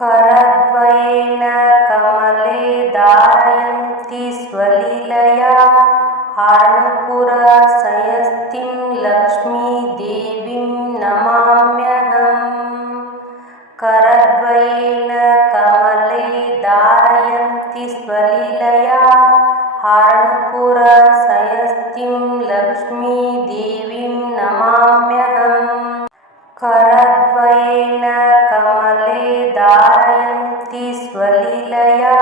करद्वयेन कमले धारयन्ति स्वलीलया हार्णपुरशयस्तिं लक्ष्मीदेवीं नमाम्यहम्। करद्वयेन कमले धारयन्ति स्वलीलया हार्णपुरशयस्तिं लक्ष्मीदेवीं नमाम्यहम्। करद्वयेन कमले धारयन्ति स्वलीलया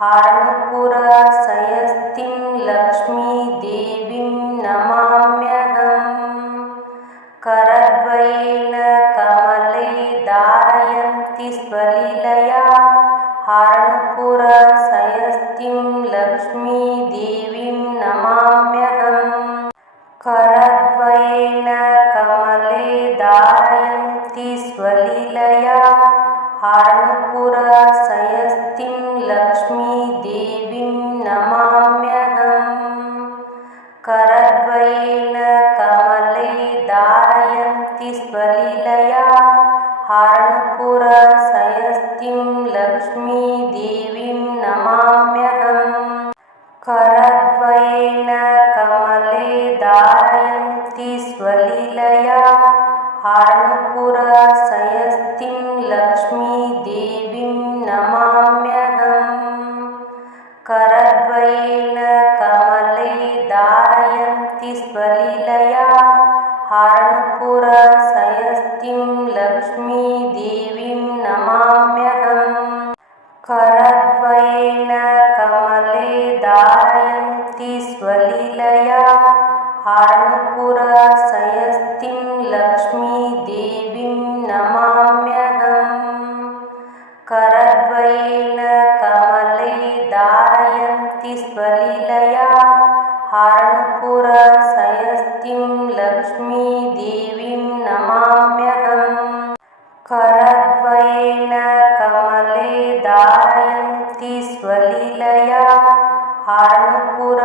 हार्णपुरशयस्तिं लक्ष्मीदेवीं नमाम्यहम्। करद्वयेन कमले धारयन्ति स्वलीलया हार्णपुरशयस्तिं लक्ष्मीदेवीं नमाम्यहम्। करद्वयेन कमले धारयन्ति स्वलीलया हार्णपुरशयस्तिं लक्ष्मीदेवीं नमाम्यहम्। करद्वयेन कमले धारयन्ति स्वलीलया हार्णपुरशयस्तिं लक्ष्मीदेवीं नमाम्यहम्। करद्वयेन कमले धारयन्ति स्वलीलया हार्णपुरशयस्तिं लक्ष्मीदेवीं नमाम्यहम्। करद्वयेन कमले धारयन्ति स्वलीलया हार्णपुरशयस्तिं लक्ष्मीदेवीं नमाम्यहम्। करद्वयेन कमले धारयन्ति स्वलीलया हार्णपुरशयस्तिं लक्ष्मीदेवीं नमाम्यहम्। करद्वयेन कमले धारयन्ति स्वलीलया हार्णपुरशयस्तिं लक्ष्मीदेवीं नमाम्यहम्। करद्वयेन कमले धारयन्ति स्वलीलया हार्णपुरशयस्तिं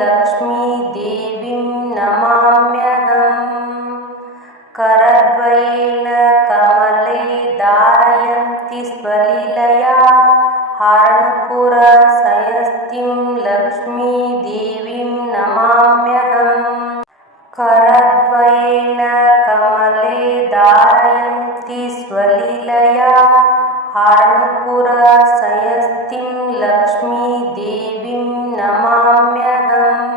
लक्ष्मीदेवीं नमाम्यहम्। करद्वयेन कमले धारयन्ति स्वलीलया हार्णपुरशयस्तिं लक्ष्मीदेवीं नमाम्यहम्। करद्वयेन कमले धारयन्ति स्वलीलया हार्णपुरशयस्तिं लक्ष्मीदेवीं नमाम्यहम्।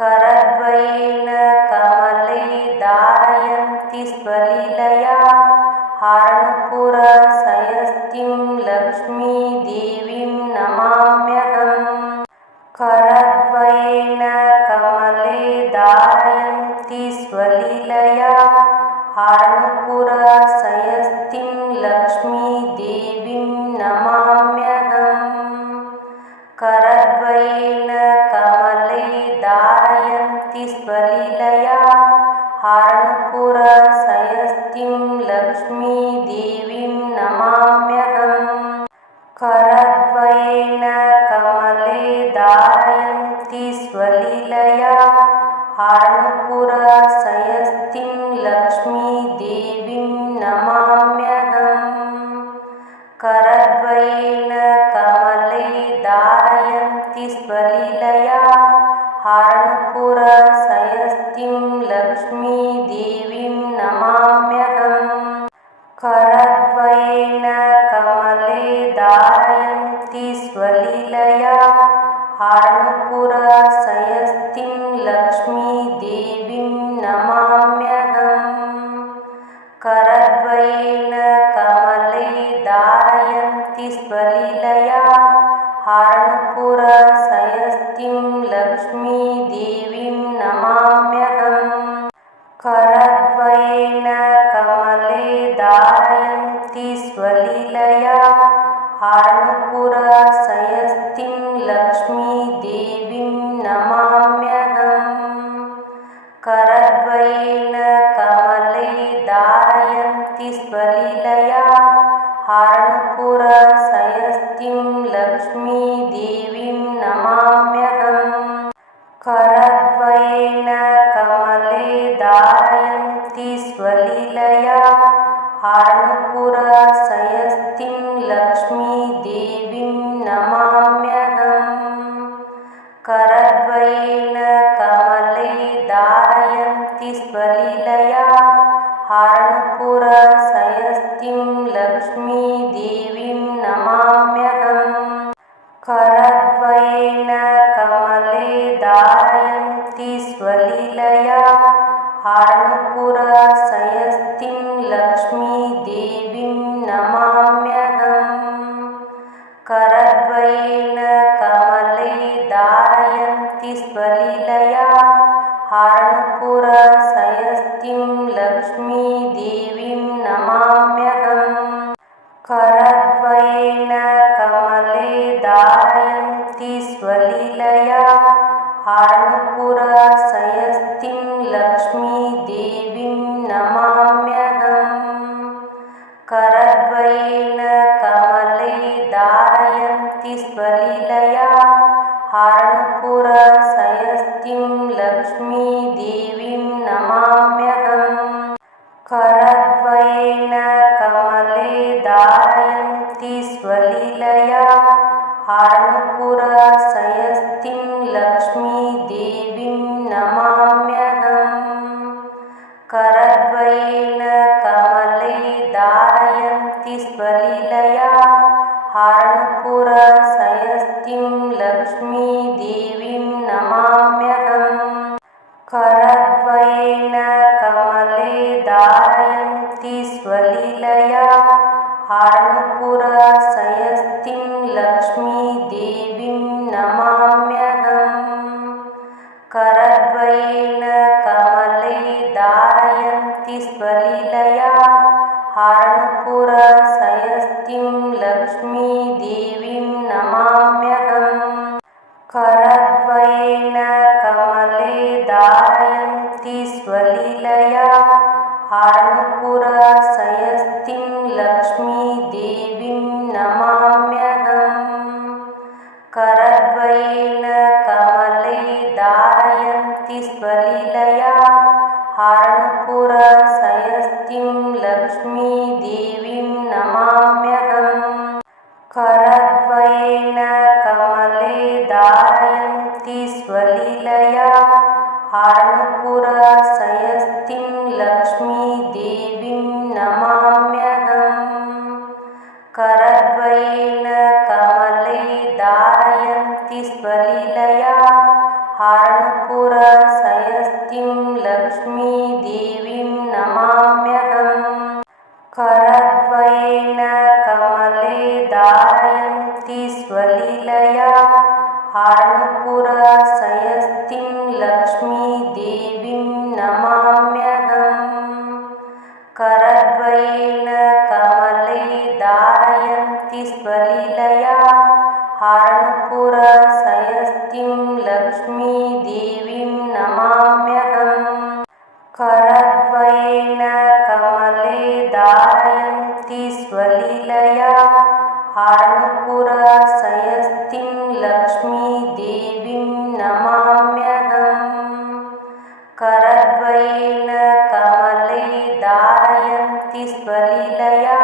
करद्वयेन कमले धारयन्ति स्वलीलया हार्णपुरशयस्तिं लक्ष्मीदेवीं नमाम्यहम्। करद्वयेन कमले धारयन्ति स्वलीलया हार्णपुरशयस्तिं लक्ष्मीदेवीं नमाम्यहम्। करद्वयेन कमले धारयन्ति स्वलीलया हार्णपुरशयस्तिं लक्ष्मीदेवीं नमाम्यहम्। करद्वयेन कमले धारयन्ति स्वलीलया हार्णपुरशयस्तिं लक्ष्मीदेवीं नमाम्यहम्। करद्वयेन कमले धारयन्ति स्वलीलया हार्णपुरशयस्तिं लक्ष्मीदेवीं नमाम्यहम्। करद्वयेन कमले धारयन्ति स्वलीलया हार्णपुरशयस्तिं लक्ष्मीदेवीं नमाम्यहम्। करद्वयेन कमले धारयन्ति स्वलीलया हार्णपुरशयस्तिं लक्ष्मीदेवीं नमाम्यहम्। करद्वयेन कमले धारयन्ति स्वलीलया हार्णपुरशयस्तिं लक्ष्मीदेवीं नमाम्यहम्। करद्वयेन कमले धारयन्ति स्वलीलया हार्णपुरशयस्तिं लक्ष्मीदेवीं नमाम्यहम्। करद्वयेन कमले धारयन्ति स्वलीलया हार्णपुरशयस्तिं हारणपुरशयस्तिं लक्ष्मीदेवीं नमाम्यहम्। करद्वयेन कमले धारयन्ति स्वलीलया हारणपुरशयस्तिं लक्ष्मीदेवीं नमाम्यहम्। करद्वयेन कमले धारयन्ति स्वलीलया हारणपुरशयस्तिं लक्ष्मीदेवीं नमाम्यहम्। करद्वयेन कमले धारयन्ति स्वलीलया हारणपुरशयस्तिं लक्ष्मीदेवीं नमाम्यहम्। करद्वयेन कमले धारयन्ति स्वलीलया हारणपुरशयस्तिं लक्ष्मीदेवीं नमाम्यहम्। करद्वयेन कमले धारयन्ति स्वलीलया हारणपुरशयस्तिं लक्ष्मीदेवीं नमाम्यहम्। करद्वयेन कमले धारयन्ति स्वलीलया हारणपुरशयस्तिं लक्ष्मीदेवीं नमाम्यहम्। करद्वयेन कमले धारयन्ति स्वलीलया हारणपुरशयस्तिं लक्ष्मीदेवीं नमाम्यहम्। करद्वयेन कमले धारयन्ति स्वलीलया हारणपुरशयस्तिं लक्ष्मीदेवीं नमाम्यहम्। करद्वयेन कमले धारयन्ति स्वलीलया हारणपुरशयस्तिं लक्ष्मीदेवीं नमाम्यहम्। करद्वयेन कमले धारयन्ति स्वलीलया हारणपुरशयस्तिं लक्ष्मीदेवीं नमाम्यहम्। करद्वयेन कमले धारयन्ति स्वलीलया हारणपुरशयस्तिं लक्ष्मीदेवीं नमाम्यहम्। करद्वयेन कमले धारयन्ति स्वलीलया हारणपुरशयस्तिं लक्ष्मीदेवीं नमाम्यहम्। करद्वयेन कमले धारयन्ति स्वलीलया हारणपुरशयस्तिं लक्ष्मीदेवीं नमाम्यहम्। करद्वयेन कमले धारयन्ति स्वलीलया हारणपुरशयस्तिं लक्ष्मीदेवीं नमाम्यहम्। करद्वयेन कमले धारयन्ति स्वलीलया हारणपुरशयस्तिं लक्ष्मीदेवीं नमाम्यहम्। करद्वयेन कमले धारयन्ति स्वलीलया हारणपुरशयस्तिं लक्ष्मीदेवीं नमाम्यहम्। करद्वयेन कमले धारयन्ति स्वलीलया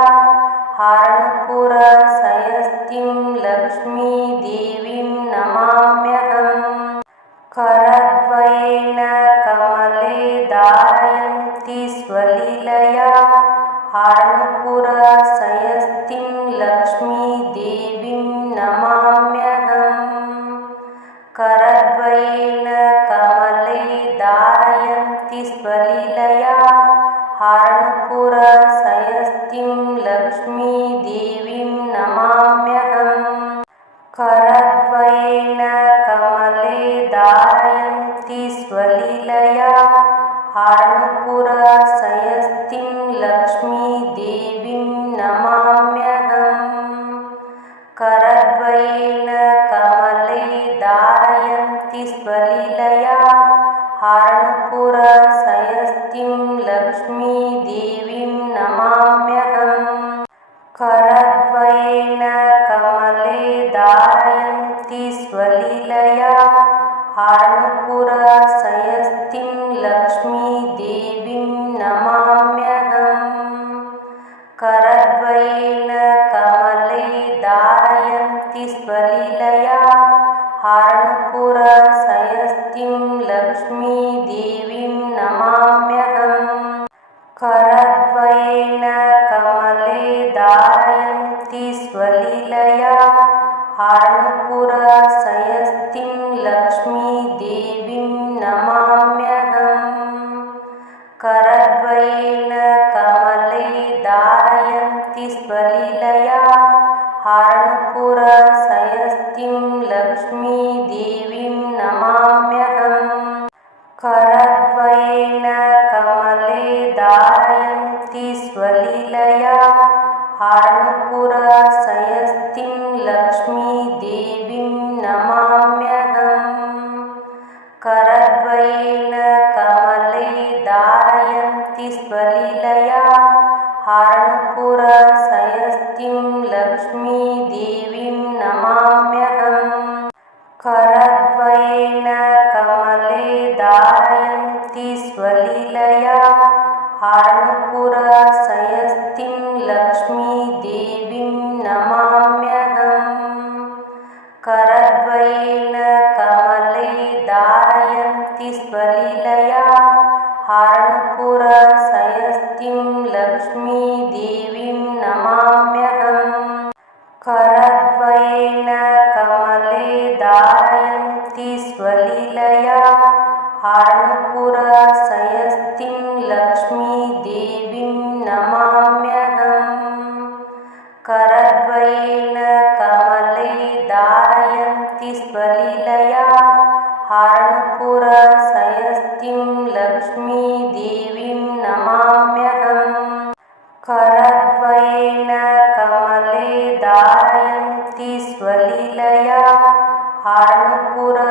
हारणपुरशयस्तिं लक्ष्मीदेवीं नमाम्यहम्। करद्वयेन कमले धारयन्ति स्वलीलया हारणपुरशयस्तिं लक्ष्मीदेवीं नमाम्यहम्। करद्वयेन कमले धारयन्ति स्वलीलया हारणपुरशयस्तिं लक्ष्मीदेवीं नमाम्यहम्। करद्वयेन कमले धारयन्ति स्वलीलया हारणपुरशयस्तिं लक्ष्मीदेवीं नमाम्यहम्। करद्वयेन कमले धारयन्ति स्वलीलया हारणपुरशयस्तिं लक्ष्मीदेवीं नमाम्यहम्। करद्वयेन कमले धारयन्ति स्वलीलया हारणपुरशयस्तिं लक्ष्मीदेवीं नमाम्यहम्। करद्वयेन कमले धारयन्ति स्वलीलया हार्णपुरशयस्तीं लक्ष्मीदेवीं नमाम्यहम् करद्वयेन कमले धारयन्ति स्वलीलया हार्णपुरशयस्तीं लक्ष्मीदेवीं नमाम्यहम् करद्वयेन कमले धारयन्ति स्वलीलया हार्णपुरशयस्तीं लक्ष्मीदेवीं नमाम्यहम् करद्वयेन कमले धारयन्ति स्वलीलया हार्णपुरशयस्तीं लक्ष्मीदेवीं नमाम्यहम् करद्वयेन कमले धारयन्ति स्वलीलया हार्णपुरशयस्तीं लक्ष्मीदेवीं नमाम्यहम् करद्वयेन कमले धारयन्ति स्वलीलया हार्णपुरशयस्तीं लक्ष्मीदेवीं नमाम्यहम् करद्वयेन कमले धारयन्ति स्वलीलया हार्णपुरशयस्तीं लक्ष्मीदेवीं नमाम्यहम् करद्वयेन कमले धारयन्ति स्वलीलया हार्णपुरशयस्तीं लक्ष्मीदेवीं नमाम्यहम् करद्वयेन कमले धारयन्ति स्वलीलया हार्णपुरशयस्तीं लक्ष्मीदेवीं नमाम्यहम् करद्वयेन कमले धारयन्ति स्वलीलया हार्णपुरशयस्तीं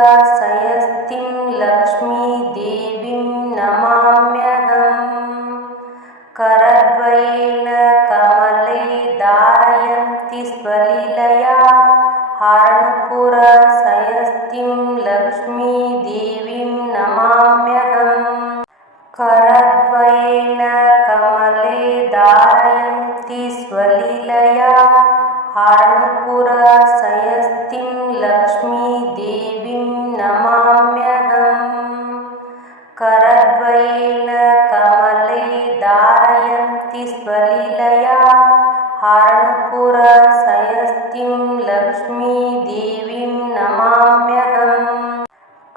लक्ष्मीदेवीं नमाम्यहम् करद्वयेन कमले धारयन्ति स्वलीलया हार्णपुरशयस्तीं लक्ष्मीदेवीं नमाम्यहम् करद्वयेन कमले धारयन्ति स्वलीलया हार्णपुरशयस्तीं लक्ष्मीदेवीं नमाम्यहम् करद्वयेन कमले धारयन्ति स्वलीलया हार्णपुरशयस्तीं लक्ष्मीदेवीं नमाम्यहम्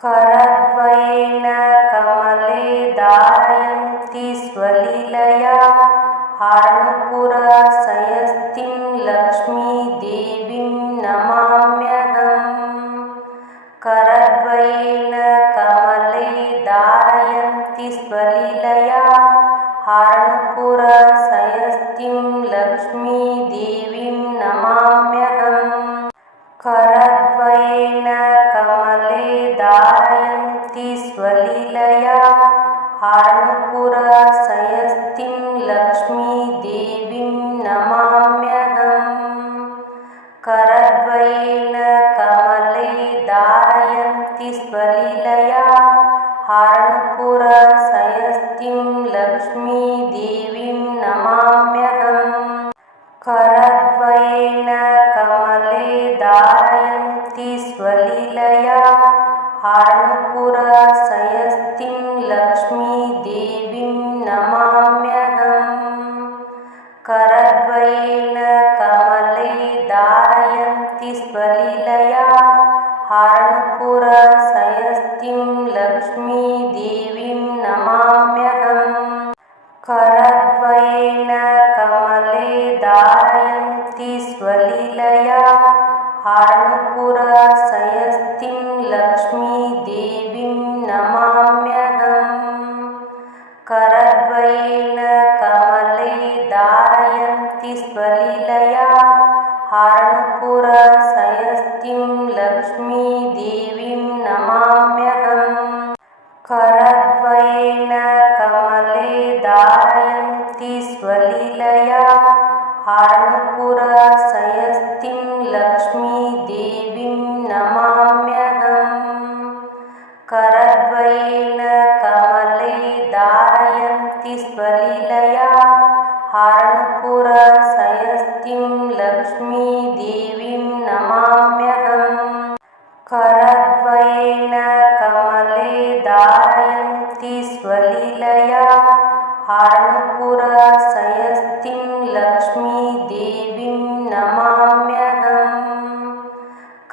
करद्वयेन कमले धारयन्ति स्वलीलया हार्णपुरशयस्तीं लक्ष्मीदेवीं नमाम्यहम् करद्वयेन कमले धारयन्ति स्वलीलया हार्णपुरशयस्तीं लक्ष्मीदेवीं नमाम्यहम् करद्वयेन कमले धारयन्ति स्वलीलया हार्णपुरशयस्तीं लक्ष्मीदेवीं नमाम्यहम् करद्वयेन कमले धारयन्ति स्वलीलया हार्णपुरशयस्तीं लक्ष्मीदेवीं नमाम्यहम् करद्वयेन कमले धारयन्ति स्वलीलया हार्णपुरशयस्तीं लक्ष्मीदेवीं नमाम्यहम् करद्वयेन कमले धारयन्ति स्वलीलया हार्णपुरशयस्तीं लक्ष्मीदेवीं नमाम्यहम् करद्वयेन कमले धारयन्ति स्वलीलया हार्णपुरशयस्तीं लक्ष्मीदेवीं नमाम्यहम् करद्वयेन कमले धारयन्ति स्वलीलया हार्णपुरशयस्तीं लक्ष्मीदेवीं नमाम्यहम् करद्वयेन कमले धारयन्ति स्वलीलया हार्णपुरशयस्तीं लक्ष्मीदेवीं नमाम्यहम् करद्वयेन कमले धारयन्ति स्वलीलया हार्णपुरशयस्तीं सयस्तिं लक्ष्मीदेवीं नमाम्यहम् करद्वयेन कमले धारयन्ति स्वलीलया हार्णपुरसयस्तिं लक्ष्मीदेवीं नमाम्यहम्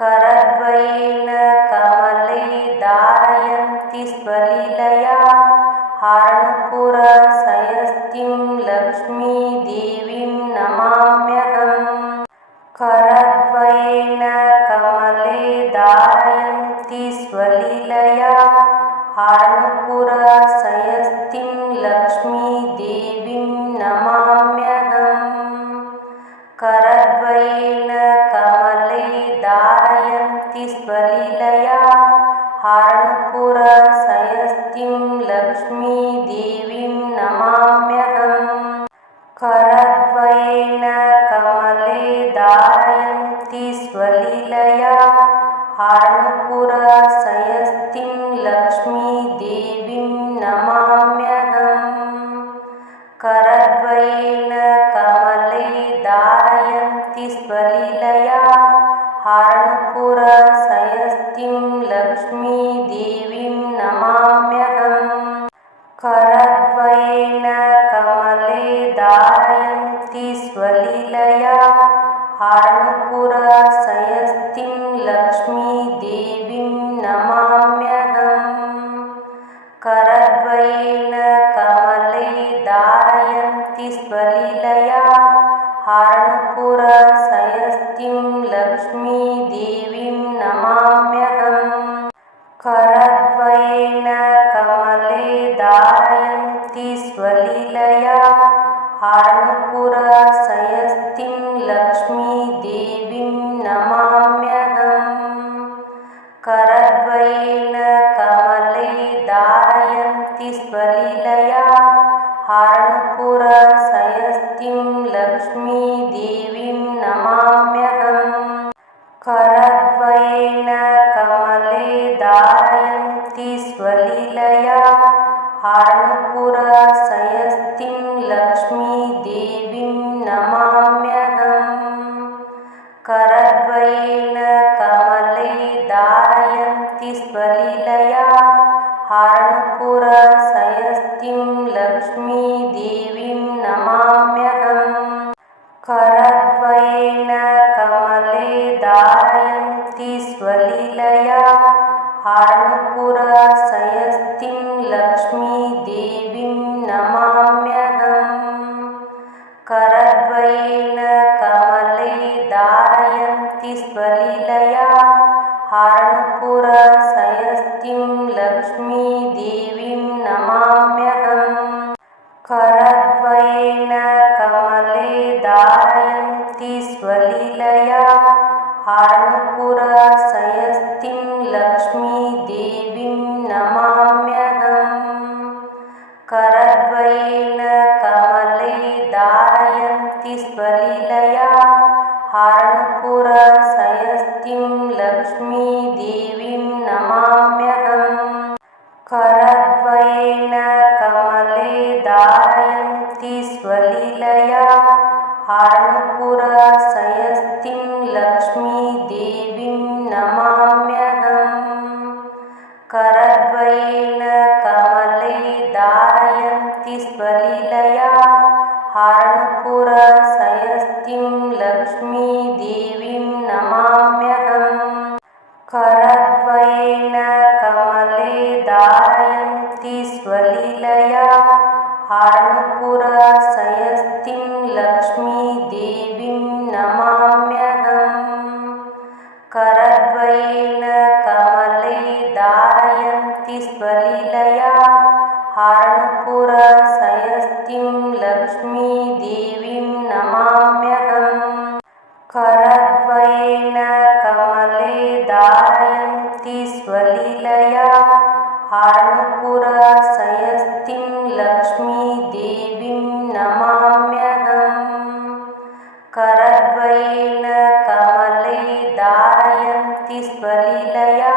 करद्वयेन कमले धारयन्ति स्वलीलया हार्णपुरसयस्तिं लक्ष्मीदेवीं नमाम्यहम् करद्वयेन कमले धारयन्ति स्वलीलया हार्णपुरसयस्तिं लक्ष्मीदेवीं नमाम्यहम् करद्वयेन कमले धारयन्ति स्वलीलया हार्णपुरसयस्तिं लक्ष्मीदेवीं नमाम्यहम् करद्वयेन कमले धारयन्ति स्वलीलया हार्णपुरसयस्तिं लक्ष्मीदेवीं नमाम्यहम् करद्वयेन कमले धारयन्ति स्वलीलया हार्णपुरसयस्तिं लक्ष्मीदेवीं नमाम्यहम् करद्वयेन कमले धारयन्ति स्वलीलया हार्णपुरसयस्तिं लक्ष्मीदेवीं नमाम्यहम् करद्वयेन कमले धारयन्ति स्वलीलया हार्णपुरसयस्तिं लक्ष्मीदेवीं नमाम्यहम् करद्वयेन कमले धारयन्ति स्वलीलया हार्णपुरसयस्तिं लक्ष्मीदेवीं नमाम्यहम् करद्वयेन कमले धारयन्ति स्वलीलया हार्णपुरसयस्तिं लक्ष्मीदेवीं नमाम्यहम् करद्वयेन कमले धारयन्ति स्वलीलया हार्णपुरसयस्तिं लक्ष्मीदेवीं नमाम्यहम् करद्वयेन कमले धारयन्ति स्वलीलया हार्णपुरसयस्तिं लक्ष्मीदेवीं नमाम्यहम् करद्वयेन कमले धारयन्ति स्वलीलया हार्णपुरसयस्तिं लक्ष्मीदेवीं नमाम्यहम् करद्वयेन कमले धारयन्ति स्वलीलया हार्णपुरसयस्तिं लक्ष्मीदेवीं नमाम्यहम् करद्वयेन कमले धारयन्ति स्वलीलया हार्णपुरसयस्तिं लक्ष्मीदेवीं नमाम्यहम् करद्वयेन कमले धारयन्ति स्वलीलया हार्णपुरसयस्तिं लक्ष्मीदेवीं नमाम्यहम् करद्वयेन कमले धारयन्ति स्वलीलया हार्णपुरसयस्तिं लक्ष्मीदेवीं नमाम्यहम् करद्वयेन कमले धारयन्ति स्वलीलया हार्णपुरसयस्तिं लक्ष्मीदेवीं नमाम्यहम् करद्वयेन कमले धारयन्ति स्वलीलया हार्णपुरसयस्तिं लक्ष्मीदेवीं नमाम्यहम् करद्वयेन कमले धारयन्ति स्वलीलया हार्णपुरसयस्तिं लक्ष्मीदेवीं नमाम्यहम् करद्वयेन कमले धारयन्ति स्वलीलया हार्णपुरसयस्तिं लक्ष्मीदेवीं नमाम्यहम् करद्वयेन कमले धारयन्ति स्वलीलया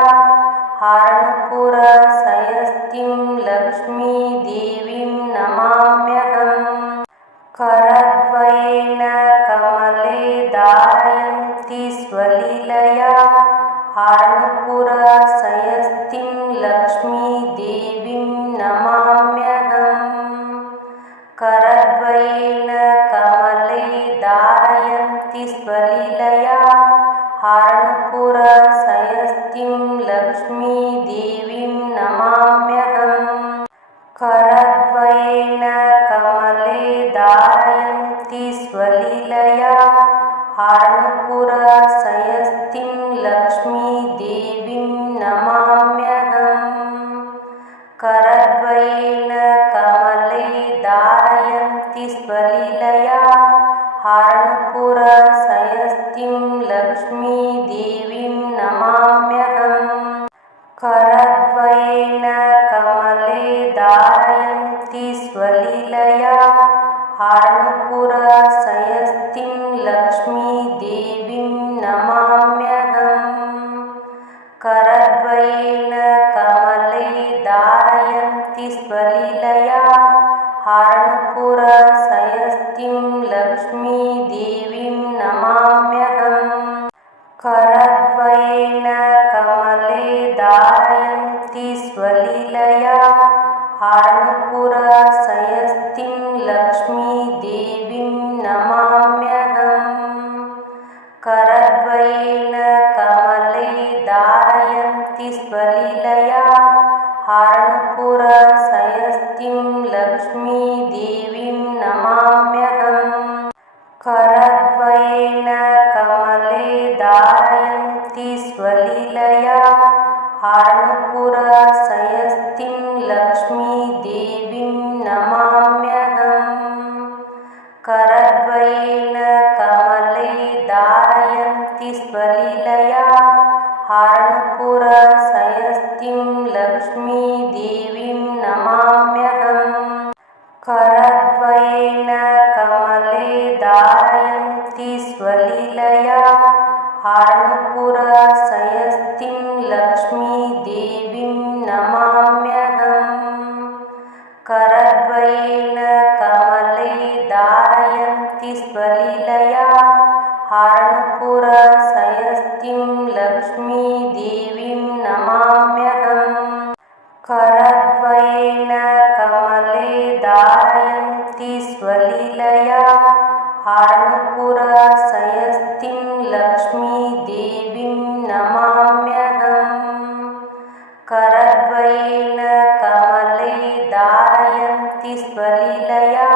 हार्णपुरसयस्तिं लक्ष्मीदेवीं नमाम्यहम् करद्वयेन कमले दारयन्ति स्वलीलया हार्णपुरशयस्तिं लक्ष्मीदेवीं नमाम्यहम् करद्वयेन कमले दारयन्ति स्वलीलया हार्णपुरशयस्तिं लक्ष्मीदेवीं नमाम्यहम् करद्वयेन कमले दारयन्ति स्वलीलया हार्णपुरशयस्तिं लक्ष्मीदेवीं नमाम्यहम् करद्वयेन कमले दारयन्ति स्वलीलया हार्णपुरशयस्तिं लक्ष्मीदेवीं नमाम्यहम् करद्वयेन कमले दारयन्ति स्वलीलया हार्णपुरशयस्तिं लक्ष्मीदेवीं नमाम्यहम् करद्वयेन कमले दारयन्ति स्वलीलया हार्णपुरशयस्तिं लक्ष्मीदेवीं नमाम्यहम् करद्वयेन कमले दारयन्ति स्वलीलया हार्णपुरशयस्तिं लक्ष्मीदेवीं नमाम्यहम् करद्वयेन कमले दारयन्ति स्वलीलया हार्णपुरशयस्तिं लक्ष्मीदेवीं नमाम्यहम् करद्वयेन कमले दारयन्ति स्वलीलया हार्णपुरशयस्तिं लक्ष्मीदेवीं नमाम्यहम् करद्वयेन कमले दारयन्ति स्वलीलया हार्णपुरशयस्तिं लक्ष्मीदेवीं नमाम्यहम् करद्वयेन कमले दारयन्ति स्वलीलया हार्णपुरशयस्तिं लक्ष्मीदेवीं नमाम्यहम् करद्वयेन कमले दारयन्ति स्वलीलया हार्णपुरशयस्तिं लक्ष्मीदेवीं नमाम्यहम् करद्वयेन कमले दारयन्ति स्वलीलया हार्णपुरशयस्तिं लक्ष्मीदेवीं नमाम्यहम् करद्वयेन कमले दारयन्ति स्वलीलया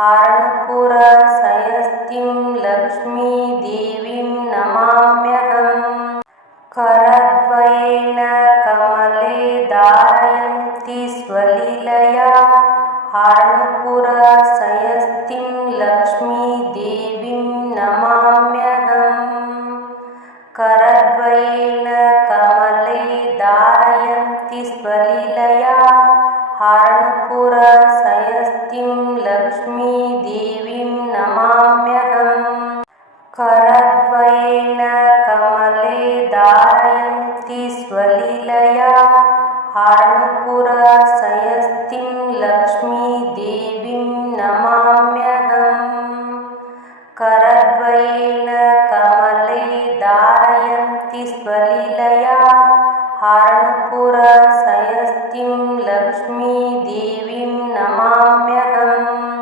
हार्णपुरशयस्तिं लक्ष्मीदेवीं नमाम्यहम् करद्वयेन कमले दारयन्ति स्वलीलया हार्णपुरशयस्तिं लक्ष्मीदेवीं नमाम्यहम् करद्वयेन कमले दारयन्ति स्वलीलया हार्णपुरशयस्तिं लक्ष्मीदेवीं नमाम्यहम् करद्वयेन कमले दारयन्ति स्वलीलया हार्णपुरशयस्तिं लक्ष्मीदेवीं नमाम्यहम् करद्वयेन कमले दारयन्ति स्वलीलया हार्णपुरशयस्तिं लक्ष्मीदेवीं नमाम्यहम्